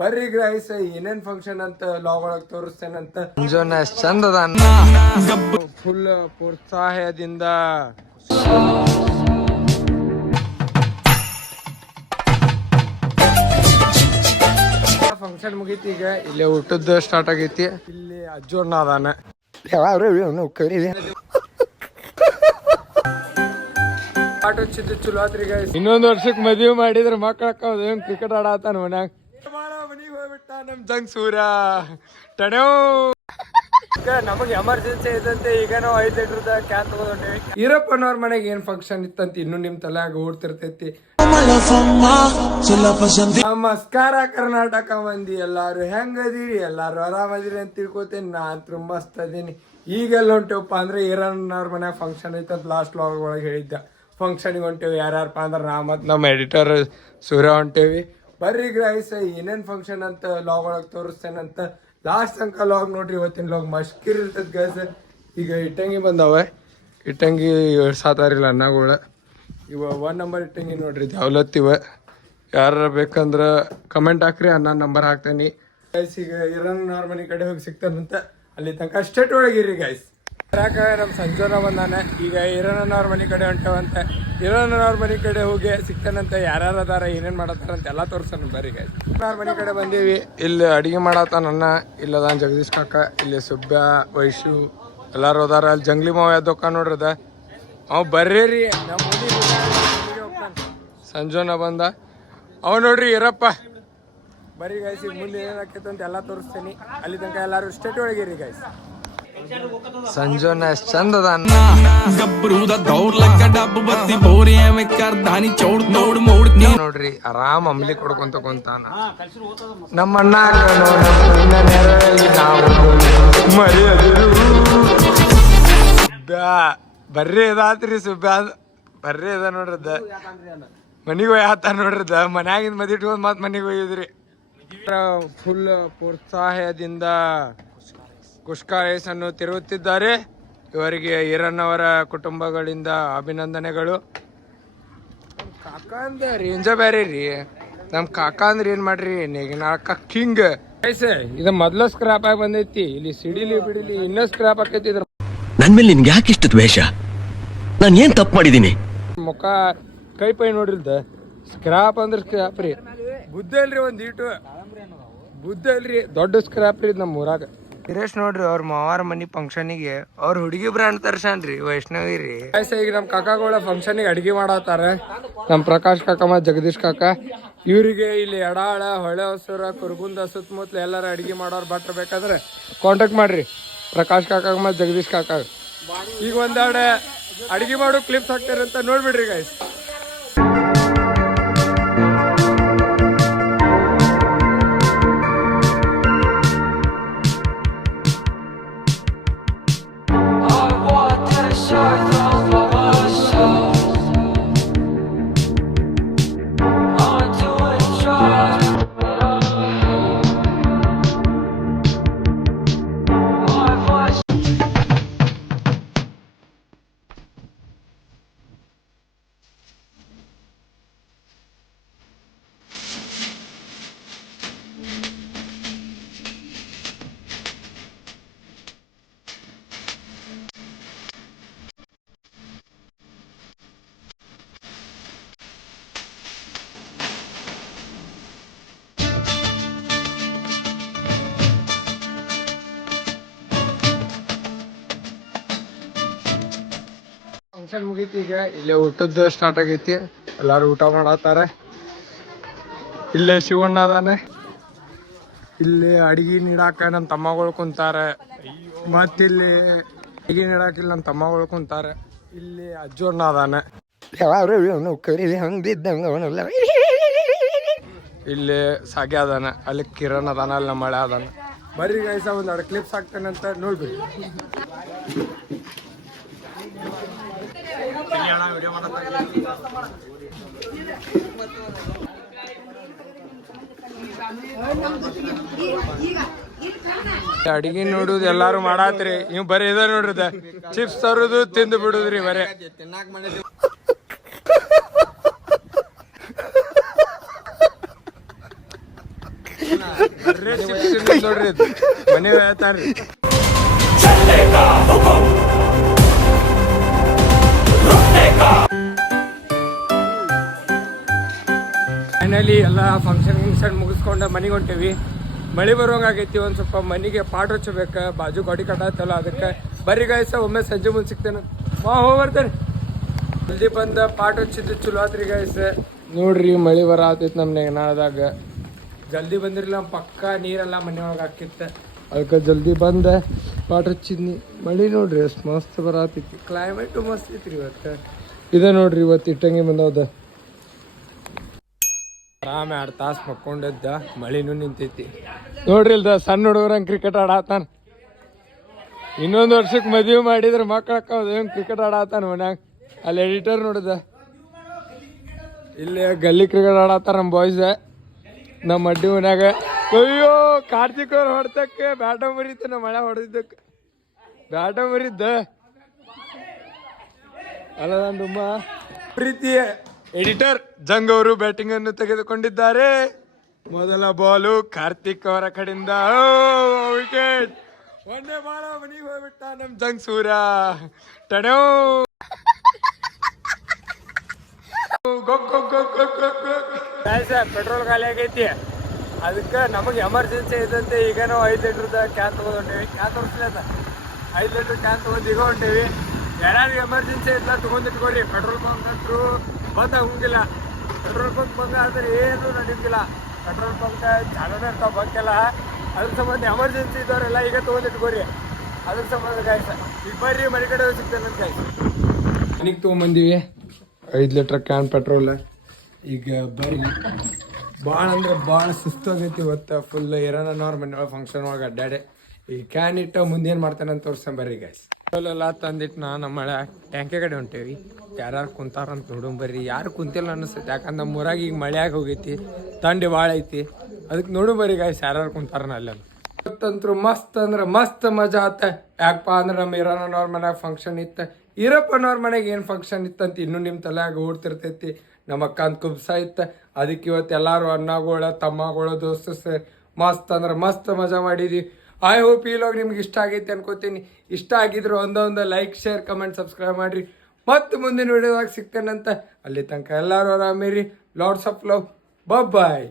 ಬರ್ರಿ ಗೈಸ್ ಏನೇನ್ ಫಂಕ್ಷನ್ ಅಂತ ಲಾಗ್ ಒಳಗ್ ತೋರಿಸ್ತೇನಂತ. ಮುಂಜಾನೆ ಚಂದ ಫುಲ್ ಪ್ರೋತ್ಸಾಹದಿಂದ ಫಂಕ್ಷನ್ ಮುಗೀತಿ. ಈಗ ಇಲ್ಲಿ ಊಟದ ಸ್ಟಾರ್ಟ್ ಆಗೈತಿ. ಇಲ್ಲಿ ಅಜ್ಜೋರ್ನ ಅದಾನ. ಆಟ ಹಚ್ಚಿದ್ದು ಚಲೋ ಆತ್ರಿ ಗೈಸ್. ಇನ್ನೊಂದ್ ವರ್ಷಕ್ಕೆ ಮದುವೆ ಮಾಡಿದ್ರೆ ಮಕ್ಕಳಕ್ಕ ಕ್ರಿಕೆಟ್ ಆಡತಾನ ಮನ್ಯಾಗ. ಮನಿಗೆ ಹೋಗ್ಬಿಟ್ಟ ನಮ್ ಜಂಗ್ ಸೂರ್ಯ ಟಡ್ಯೋ. ನಮಗೆ ಎಮರ್ಜೆನ್ಸಿ ಐತಂತೆ. ಈಗ ನಾವು 5 ಲೀಟರ್ದ ಕ್ಯಾನ್ ತಗೊಂಡಿವಿ. ಈರಪ್ಪನವ್ರ ಮನೆಗೆ ಏನ್ ಫಂಕ್ಷನ್ ಇತ್ತಂತ ಇನ್ನು ನಿಮ್ ತಲೆಯಾಗ ಓಡ್ತಿರ್ತೈತಿ. ನಮಸ್ಕಾರ ಕರ್ನಾಟಕ ಮಂದಿ, ಎಲ್ಲಾರು ಹೆಂಗದಿರಿ? ಎಲ್ಲಾರು ಆರಾಮದಿರಿ ಅಂತ ತಿಳ್ಕೊತೇನೆ. ನಾನ್ ಮಸ್ತ್ ಅದೀನಿ. ಈಗೆಲ್ಲ ಹೊಂಟೇವಪ್ಪ ಅಂದ್ರೆ ಈರಣ್ಣವ್ರ ಮನ್ಯಾಗ ಫಂಕ್ಷನ್ ಐತಂತ ಲಾಸ್ಟ್ ಲಾಗ್ ಒಳಗೆ ಹೇಳಿದ್ದ. ಫಂಕ್ಷನ್ಗೆ ಹೊಂಟೇವಿ. ಯಾರ್ಯಾರಪ್ಪ ಅಂದ್ರೆ ನಾ ಮತ್ತು ನಮ್ಮ ಎಡಿಟರ್ ಸೂರ್ಯ ಹೊಂಟೇವಿ. ಬರ್ರಿ ಗೈಸ್ ಏನೇನ್ ಫಂಕ್ಷನ್ ಅಂತ ಲಾಗ್ ಒಳಗೆ ತೋರಿಸ್ತೇನಂತ. ಲಾಸ್ಟ್ ತನಕ ಲಾಗ್ ನೋಡ್ರಿ. ಇವತ್ತಿನ ಲಾಗ್ ಮಸ್ಕಿರ್ ಇರ್ತದ ಗೈಸ್. ಈಗ ಇಟ್ಟಂಗಿ ಬಂದವೆ. ಇಟ್ಟಂಗಿ ಸಾತಾರಿಲ್ಲ ಅನ್ನಗಳು. ಇವ 1 ನಂಬರ್ ಇಟ್ಟಂಗಿ ನೋಡ್ರಿ ದ್ಯಾವ್ಲತ್ತಿವ. ಯಾರ ಬೇಕಂದ್ರೆ ಕಮೆಂಟ್ ಹಾಕ್ರಿ, ಅನ್ನ ನಂಬರ್ ಹಾಕ್ತೇನೆ ಗೈಸ್. ಈಗ ಈರಣ್ಣವ್ರ ಮನೆ ಕಡೆ ಹೋಗಿ ಸಿಗ್ತಾನಂತ. ಅಲ್ಲಿ ತನಕ ಸ್ಟೇಟ್ ಒಳಗಿರಿ ಗೈಸ್. ಯಾಕ ನಮ್ಮ ಸಂಜೋನ ಬಂದಾನ. ಈಗ ಈರಣ್ಣವ್ರ ಮನೆ ಕಡೆ ಹೊಂಟವಂತೆ. ಈರಣ್ಣವ್ರ ಮನೆ ಕಡೆ ಹೋಗಿ ಸಿಗ್ತಾನಂತ. ಯಾರ್ಯಾರು ಅದಾರ ಏನೇನ್ ಮಾಡತ್ತಾರಂತ ಎಲ್ಲ ತೋರ್ಸಾನ ಬರ್ರಿ ಗೈಸ್. ಅವ್ರ ಮನೆ ಕಡೆ ಬಂದೀವಿ. ಇಲ್ಲಿ ಅಡಿಗೆ ಮಾಡತ್ತಾನ. ಇಲ್ಲದ ಜಗದೀಶ್ ಕಾಕ, ಇಲ್ಲಿ ಸುಬ್ಬ್ಯ, ವೈಶು ಎಲ್ಲಾರು ಅದಾರ. ಅಲ್ಲಿ ಜಂಗ್ಲಿ ಮಾವ ಯಾವ್ದೊಕ್ಕ ನೋಡ್ರದ ಅವ್ ಬರ್ರಿ. ನಮ್ಮ ಸಂಜೋನ ಬಂದ. ಅವ್ ನೋಡ್ರಿ ಇರಪ್ಪ. ಬರ್ರಿ ಗೈಸ್, ಈಗ ಮುಂದೆ ಏನಾಕೈತೆ ಅಂತ ಎಲ್ಲ ತೋರಿಸ್ತೇನೆ. ಅಲ್ಲಿ ತನಕ ಎಲ್ಲಾರು ಸ್ಟೇಟ್ ಒಳಗಿರಿ ಗೈಸ್. ಸಂಜೋನ ಎಷ್ಟ್ ಚಂದ ನೋಡ್ರಿ. ಆರಾಮ್ ಅಂಬ್ಲಿ ಕೊಡ್ಕೊಂತ ಕುಂತಾನ. ನಮ್ಮ ಅಣ್ಣ ಬರ್ರಿ ಇದಾತ್ರಿ ಸುಬ್ಬ. ಬರ್ರಿ ಅದ ನೋಡ್ರದ್ದ. ಮನಿಗೆ ಹೋಯ್ತ ನೋಡ್ರದ್ದ. ಮನ್ಯಾಗಿಂದ ಮದಿ ಇಟ್ಕೊಂಡ್ ಮತ್ ಮನಿಗೆ ಹೋಗಿದ್ರಿ. ಫುಲ್ ಪ್ರೋತ್ಸಾಹದಿಂದ ಕುಷ್ಕಾಯಸನ್ನು ತಿರುಗುತ್ತಿದ್ದಾರೆ. ಇವರಿಗೆ ಈರಣ್ಣವರ ಕುಟುಂಬಗಳಿಂದ ಅಭಿನಂದನೆಗಳು. ನಮ್ಮ ಕಾಕ ಅಂದ ರೇಂಜ ಬೇರೆ ರೀ. ನಮ್ಮ ಕಾಕ ಅಂದ್ರೆ ಏನ್ ಮಾಡ್ರಿ, ನಾಲ್ಕ ಕಿಂಗ್ ಐಸೆ. ಇದು ಮೊದ್ಲ ಸ್ಕ್ರಾಪ್ ಆಗಿ ಬಂದೈತಿ. ಇಲ್ಲಿ ಸಿಡಿಲಿ ಬಿಡಿಲಿ ಇನ್ನೂ ಸ್ಕ್ರಾಪ್ ಆಕೈತಿ. ಇದ್ರ ನನ್ ಮೇಲೆ ನಿನ್ಗೆ ಯಾಕೆ ಇಷ್ಟ ದ್ವೇಷ? ನಾನು ಏನ್ ತಪ್ಪು ಮಾಡಿದೀನಿ? ಮುಖ ಕೈ ಪೈ ನೋಡಿಲ್ದ ಸ್ಕ್ರಾಪ್ ಅಂದ್ರೆ ಸ್ಕ್ರಾಪ್ ರೀ. ಬುದ್ಧ ಅಲ್ರಿ ಒಂದ್ ಈಟು ಬುದ್ಧ ಅಲ್ರಿ. ದೊಡ್ಡ ಸ್ಕ್ರಾಪ್ ರೀ ನಮ್ಮ ಊರಾಗ. ಸುರೇಶ್ ನೋಡ್ರಿ ಅವ್ರ ಮಾವಾರ ಮನಿ ಫಂಕ್ಷನಿಗೆ ಅವ್ರ ಹುಡುಗಿ ಬ್ರ್ಯಾಂಡ್ ತರ್ಸನ್ರಿ ವೈಷ್ಣವಿ ರೀ. ಈಗ ನಮ್ ಕಾಕಾಗಳ ಫಂಕ್ಷನಿಗೆ ಅಡಿಗೆ ಮಾಡತ್ತಾರ. ನಮ್ ಪ್ರಕಾಶ್ ಕಾಕ ಮತ್ ಜಗದೀಶ್ ಕಾಕ. ಇವ್ರಿಗೆ ಇಲ್ಲಿ ಎಡಾಳ, ಹೊಳೆ ಹೊಸೂರ, ಕುರ್ಗುಂದ ಸುತ್ತಮುತ್ತಲ ಎಲ್ಲಾರ ಅಡಿಗೆ ಮಾಡೋರ್ ಭಟ್ರ ಬೇಕಾದ್ರೆ ಕಾಂಟ್ಯಾಕ್ಟ್ ಮಾಡ್ರಿ ಪ್ರಕಾಶ್ ಕಾಕ ಮತ್ ಜಗದೀಶ್ ಕಾಕ. ಈಗ ಒಂದೆರಡು ಅಡಿಗೆ ಮಾಡೋ ಕ್ಲಿಪ್ಸ್ ಹಾಕ್ತಾರಂತ ನೋಡ್ಬಿಡ್ರಿ ಗೈಸ್. ಫಂಕ್ಷನ್ ಮುಗೀತಿ. ಈಗ ಇಲ್ಲೇ ಊಟದ್ದು ಸ್ಟಾರ್ಟ್ ಆಗೈತಿ. ಎಲ್ಲಾರು ಊಟ ಮಾಡತ್ತಾರ. ಇಲ್ಲೇ ಶಿವಣ್ಣ ಅದಾನೆ. ಇಲ್ಲಿ ಅಡಿಗೆ ನೀಡಾಕ ನಮ್ಮ ತಮ್ಮಗಳು ಕುಂತಾರ. ಮತ್ತಿಲ್ಲಿ ಅಡಿಗೆ ನೀಡಾಕಿಲ್ಲ ನಮ್ಮ ತಮ್ಮಗಳು ಕುಂತಾರ. ಇಲ್ಲಿ ಅಜ್ಜೋರ್ನ ಅದಾನೆ. ಇಲ್ಲಿ ಸಾಗೆ ಅದಾನ. ಅಲ್ಲಿ ಕಿರಣ್ ಅದಾನ. ಅಲ್ಲಿ ನಮ್ಮ ಮಳೆ ಅದಾನ. ಬರ್ರಿ ಗೈಸ ಒಂದ್ 2 ಕ್ಲಿಪ್ಸ್ ಹಾಕ್ತಾನೆ ಅಂತ ನೋಡ್ಬಿಡಿ. ಅಡಿಗೆ ನೋಡುದು ಎಲ್ಲಾರು ಮಾಡಾತ್ರಿ. ಇವ್ ಬರೀ ಇದ ನೋಡ್ರಿದ ಚಿಪ್ಸ್ ತರುದು ತಿಂದು ಬಿಡುದ್ರಿ ಬರೇ. ನೋಡ್ರಿ ಇದು ಮನೆ ಹೇಳ್ತಾರ್ರಿ. ಫೈನಲಿ ಎಲ್ಲ ಫಂಕ್ಷನ್ ಮುಗಿಸ್ಕೊಂಡು ಮನೆಗೆ ಹೊಂಟೇವಿ. ಮಳೆ ಬರೋಂಗಾಗೈತಿ. ಒಂದು ಸ್ವಲ್ಪ ಮನೆಗೆ ಪಾಟ್ ಹಚ್ಚಬೇಕು, ಬಾಜು ಗಾಡಿ ಕಟ್ಟಾತಲ್ಲ, ಅದಕ್ಕೆ ಬರ್ರಿ ಗಾಯ್ಸ ಒಮ್ಮೆ ಸಂಜೆ ಮುಂದೆ ಸಿಗ್ತೇನೆ. ಹೋಗ್ಬರ್ತೇನೆ. ಜಲ್ದಿ ಬಂದ ಪಾಟ್ ಹಚ್ಚಿದ್ದು ಚಲೋ ಆತ್ರಿ ಗಾಯ್ಸ. ನೋಡ್ರಿ ಮಳೆ ಬರತೈತಿ ನಮ್ಮ ನೆಗನಾಳದಾಗ. ಜಲ್ದಿ ಬಂದಿರಲಿಲ್ಲ ಪಕ್ಕ ನೀರೆಲ್ಲ ಮನೆ ಒಳಗೆ ಹಾಕಿತ್ತ. ಅದಕ್ಕೆ ಜಲ್ದಿ ಬಂದ ಪಾಟ್ ಹಚ್ಚಿದ್ನಿ. ಮಳೆ ನೋಡ್ರಿ ಎಷ್ಟು ಮಸ್ತ್ ಬರತೈತಿ. ಕ್ಲೈಮೇಟು ಮಸ್ತ್ ಐತ್ರಿ ಇವತ್ತು. ಇದೆ ನೋಡ್ರಿ ಇವತ್ತು ಇಟ್ಟಂಗೆ ಬಂದದ. ಆರಾಮ 2 ತಾಸು ಮಕ್ಕೊಂಡಿದ್ದ. ಮಳಿನೂ ನಿಂತೈತಿ ನೋಡ್ರಿ. ಇಲ್ದ ಸಣ್ಣ ಹುಡುಗರಂಗೆ ಕ್ರಿಕೆಟ್ ಆಡಾತಾನ. ಇನ್ನೊಂದು ವರ್ಷಕ್ಕೆ ಮದುವೆ ಮಾಡಿದ್ರೆ ಮಕ್ಕಳು ಕ್ರಿಕೆಟ್ ಆಡಾತಾನ ಮನ್ಯಾಗ. ಅಲ್ಲಿ ಎಡಿಟರ್ ನೋಡಿದ. ಇಲ್ಲಿ ಗಲ್ಲಿ ಕ್ರಿಕೆಟ್ ಆಡತ್ತಾರ ನಮ್ಮ ಬಾಯ್ಸ್ ನಮ್ಮ ಅಡ್ಡಿ ಮನ್ಯಾಗ. ಅಯ್ಯೋ ಕಾರ್ತಿಕ್ ಅವ್ರು ಹೊಡ್ತಕ್ಕೆ ಬ್ಯಾಟ ಮರಿತು. ನಮ್ಮ ಮಳೆ ಹೊಡೆದಿದ್ದಕ್ಕೆ ಬ್ಯಾಟ ಮರಿದ್ದ ಅಲ್ಲ. ನಾನು ತುಂಬ ಪ್ರೀತಿಯ ಎಡಿಟರ್ ಜಂಗ್ ಅವರು ಬ್ಯಾಟಿಂಗ್ ಅನ್ನು ತೆಗೆದುಕೊಂಡಿದ್ದಾರೆ. ಮೊದಲ ಬಾಲು ಕಾರ್ತಿಕ್ ಅವರ ಕಡೆಯಿಂದ ವಿಕೆಟ್. ಒಂದೇ ಬಾಳ ಮನಿಗೆ ಹೋಗ್ಬಿಟ್ಟ ನಮ್ ಜಂಗ್ ಸೂರ್ಯ. ಟಣೋ ಪೆಟ್ರೋಲ್ ಖಾಲಿ ಆಗೈತಿ. ಅದಕ್ಕೆ ನಮಗೆ ಎಮರ್ಜೆನ್ಸಿ ಐತಂತೆ. ಈಗ ನಾವು 5 ಲೀಟ್ರದ ಕ್ಯಾನ್ ತೊಗೊಂಡೇವಿ. ಕ್ಯಾನ್ ತೋರಿಸ್ಲತ್ತ 5 ಲೀಟ್ರ್ ಕ್ಯಾನ್ ತೊಗೊಂಡು ಈಗ ಹೊಂಟೇವಿ. ಯಾರು ಎಮರ್ಜೆನ್ಸಿ ಐತಲ್ಲ ತೊಗೊಂಡಿಟ್ಕೋರಿ. ಪೆಟ್ರೋಲ್ ಬಂಕ್ ಅಂತೂ ಬಂದ್ ಆಗೋಂಗಿಲ್ಲ. ಪೆಟ್ರೋಲ್ ಬಂಕ್ ಬಂದ ಆದರೆ ಏನೂ ನಡೆಯೋಂಗಿಲ್ಲ. ಪೆಟ್ರೋಲ್ ಬಂಕ್ ಚಾಲನೆ ಇರ್ತಾವ ಬಂಕೆಲ್ಲ. ಅದ್ರ ಸಂಬಂಧ ಎಮರ್ಜೆನ್ಸಿ ಇದ್ದವರೆಲ್ಲ ಈಗ ತೊಗೊಂಡಿಟ್ಕೋರಿ. ಅದ್ರ ಸಂಬಂಧ ಗಾಯ್ಸ ಈಗ ಬರ್ರಿ ಮನೆ ಕಡೆ ಸಿಗ್ತೇನೆ ಅಂತ ಗಾಯ್ಸ. ಮನೆಗೆ ತೊಗೊಂಬಂದೀವಿ 5 ಲೀಟ್ರ್ ಕ್ಯಾನ್ ಪೆಟ್ರೋಲ್. ಈಗ ಬರ್ರಿ. ಭಾಳ ಅಂದ್ರೆ ಭಾಳ ಸುಸ್ತಾಗೈತಿ ಇವತ್ತು. ಫುಲ್ ಇರೋನವ್ರ ಮನೆಯೊಳಗೆ ಫಂಕ್ಷನ್ ಒಳಗೆ ಅಡ್ಡಾಡೆ. ಈ ಕ್ಯಾನ್ ಇಟ್ಟು ಮುಂದೇನು ಮಾಡ್ತಾನೆ ಅಂತ ತೋರಿಸ್ತಾನೆ ಬರ್ರಿ ಗಾಯ್ಸ್. ಎಲ್ಲ ತಂದಿಟ್ಟು ನಮ್ಮ ಮಳೆ ಟ್ಯಾಂಕೆ ಕಡೆ ಹೊಂಟೇವಿ. ಯಾರು ಕುಂತಾರಂತ ನೋಡುಂಬರ್ರಿ. ಯಾರು ಕುಂತಿಲ್ಲ ಅನಿಸ್ತೈತಿ. ಯಾಕಂದ್ರೆ ನಮ್ಮ ಊರಾಗ ಈಗ ಮಳೆಯಾಗಿ ಹೋಗೈತಿ. ಥಂಡಿ ಭಾಳ ಐತಿ. ಅದಕ್ಕೆ ನೋಡುಂಬರ್ರಿ ಗಾಯ್ಸ್ ಯಾರು ಕುಂತಾರನ ಅಲ್ಲೆಲ್ಲ. ಇವತ್ತಂತೂ ಮಸ್ತ್ ಅಂದ್ರೆ ಮಸ್ತ್ ಮಜಾ ಆತ. ಯಾಕಪ್ಪ ಅಂದ್ರೆ ನಮ್ಮ ಇರೋನವ್ರ ಮನ್ಯಾಗ ಫಂಕ್ಷನ್ ಇತ್ತು. ಈರಪ್ಪನವ್ರ ಮನೆಗೆ ಏನು ಫಂಕ್ಷನ್ ಇತ್ತಂತ ಇನ್ನೂ ನಿಮ್ಮ ತಲೆಯಾಗ ಓಡ್ತಿರ್ತೈತಿ. ನಮ್ಮ ಅಕ್ಕಂತ ಕುಬ್ಸ ಇತ್ತು. ಅದಕ್ಕೆ ಇವತ್ತು ಎಲ್ಲರೂ ಅಣ್ಣಗಳ ತಮ್ಮಗಳ ದೋಸ್ತರು ಸೇರಿ ಮಸ್ತ್ ಅಂದ್ರೆ ಮಸ್ತ್ ಮಜಾ ಮಾಡಿದ್ವಿ. ಐ ಹೋಪ್ ಈ ಲಾಗ್ ನಿಮ್ಗೆ ಇಷ್ಟ ಆಗೈತಿ ಅನ್ಕೋತೀನಿ. ಇಷ್ಟ ಆಗಿದ್ರು ಒಂದೊಂದು ಲೈಕ್ ಶೇರ್ ಕಮೆಂಟ್ ಸಬ್ಸ್ಕ್ರೈಬ್ ಮಾಡಿರಿ. ಮತ್ತು ಮುಂದಿನ ವಿಡಿಯೋದಾಗ ಸಿಗ್ತೇನಂತ. ಅಲ್ಲಿ ತನಕ ಎಲ್ಲರೂ ಆರಾಮಿರಿ. Lords of love. ಬಾಯ್.